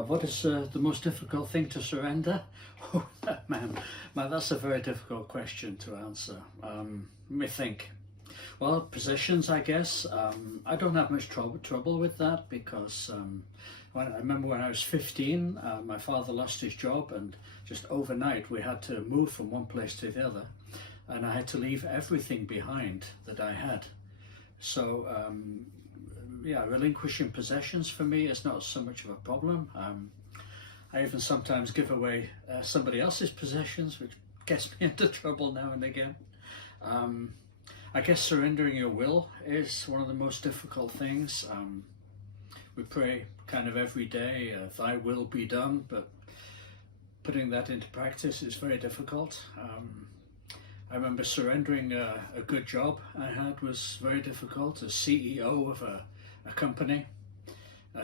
What is the most difficult thing to surrender? Oh, man, that's a very difficult question to answer. Let me think. Well, possessions, I guess. I don't have much trouble with that because I remember when I was 15, my father lost his job, and just overnight we had to move from one place to the other, and I had to leave everything behind that I had. So relinquishing possessions for me is not so much of a problem. I even sometimes give away somebody else's possessions, which gets me into trouble now and again. I guess surrendering your will is one of the most difficult things. We pray kind of every day, thy will be done, but putting that into practice is very difficult. I remember surrendering a good job I had was very difficult, as CEO of a company.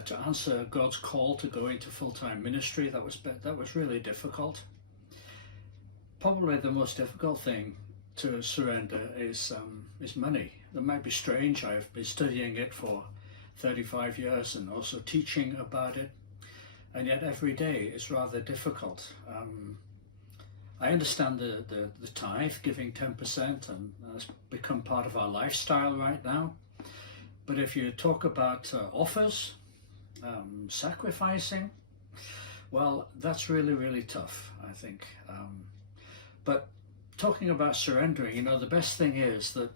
To answer God's call to go into full-time ministry, that was really difficult. Probably the most difficult thing to surrender is money. That might be strange. I've been studying it for 35 years and also teaching about it, and yet every day is rather difficult. I understand the tithe, giving 10%, and that's become part of our lifestyle right now. But if you talk about offers, sacrificing, well, that's really, really tough, I think. But talking about surrendering, the best thing is that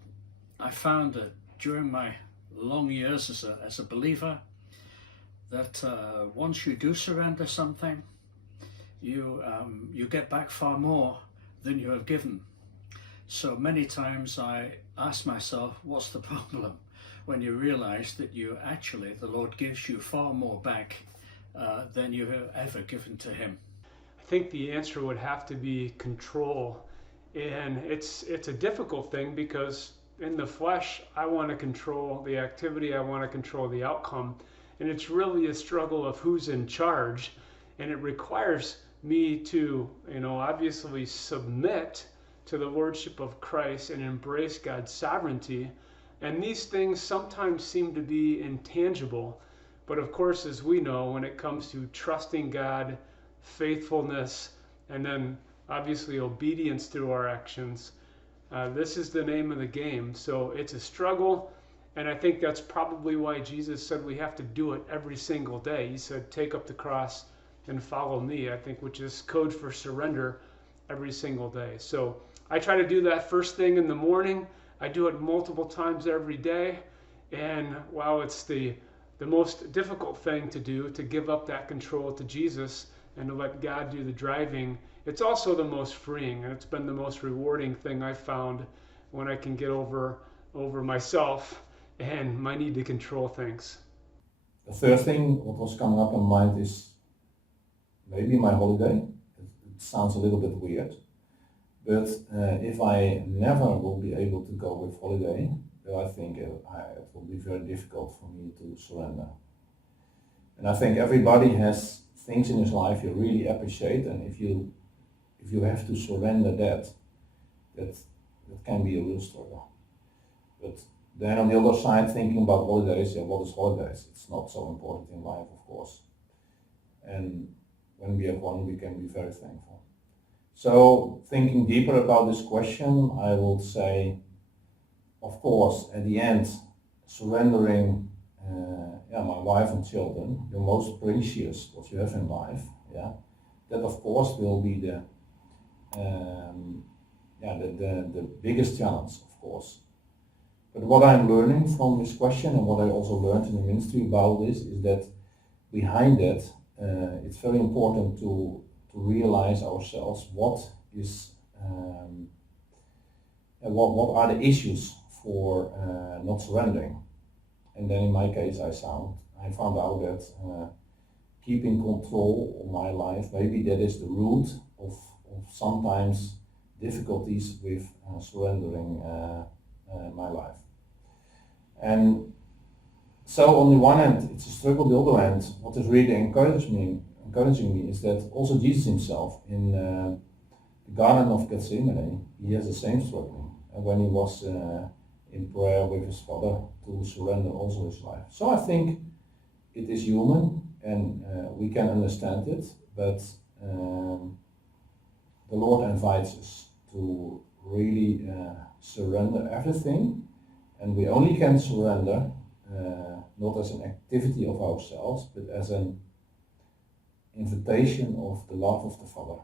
I found that during my long years as a believer, that once you do surrender something, you get back far more than you have given. So many times I ask myself, what's the problem? When you realize that the Lord gives you far more back than you have ever given to Him. I think the answer would have to be control. And it's a difficult thing because in the flesh, I want to control the activity, I want to control the outcome. And it's really a struggle of who's in charge. And it requires me to, obviously submit to the lordship of Christ and embrace God's sovereignty. And these things sometimes seem to be intangible. But of course, as we know, when it comes to trusting God, faithfulness, and then obviously obedience through our actions, this is the name of the game. So it's a struggle, and I think that's probably why Jesus said we have to do it every single day. He said, take up the cross and follow me, I think, which is code for surrender every single day. So I try to do that first thing in the morning. I do it multiple times every day, and while it's the most difficult thing to do, to give up that control to Jesus and to let God do the driving, it's also the most freeing, and it's been the most rewarding thing I've found when I can get over myself and my need to control things. The third thing what was coming up in mind is maybe my holiday. It sounds a little bit weird, but if I never will be able to go with holiday, then I think it will be very difficult for me to surrender. And I think everybody has things in his life you really appreciate, and if you have to surrender that can be a real struggle. But then on the other side, thinking about holidays, what is holidays? It's not so important in life, of course. And when we have one, we can be very thankful. So thinking deeper about this question, I will say, of course, at the end, surrendering my wife and children, the most precious what you have in life, that of course will be the biggest challenge, of course. But what I'm learning from this question, and what I also learned in the ministry about this, is that behind that, it's very important to realize ourselves what are the issues for not surrendering. And then in my case, I found out that keeping control of my life, maybe that is the root of sometimes difficulties with surrendering my life. And so on the one hand, it's a struggle. The other hand, what is really encouraging me is that also Jesus himself in the Garden of Gethsemane, he has the same struggle. And when he was in prayer with his Father to surrender also his life. So I think it is human, and we can understand it, but the Lord invites us to really surrender everything, and we only can surrender not as an activity of ourselves, but as an invitation of the love of the Father.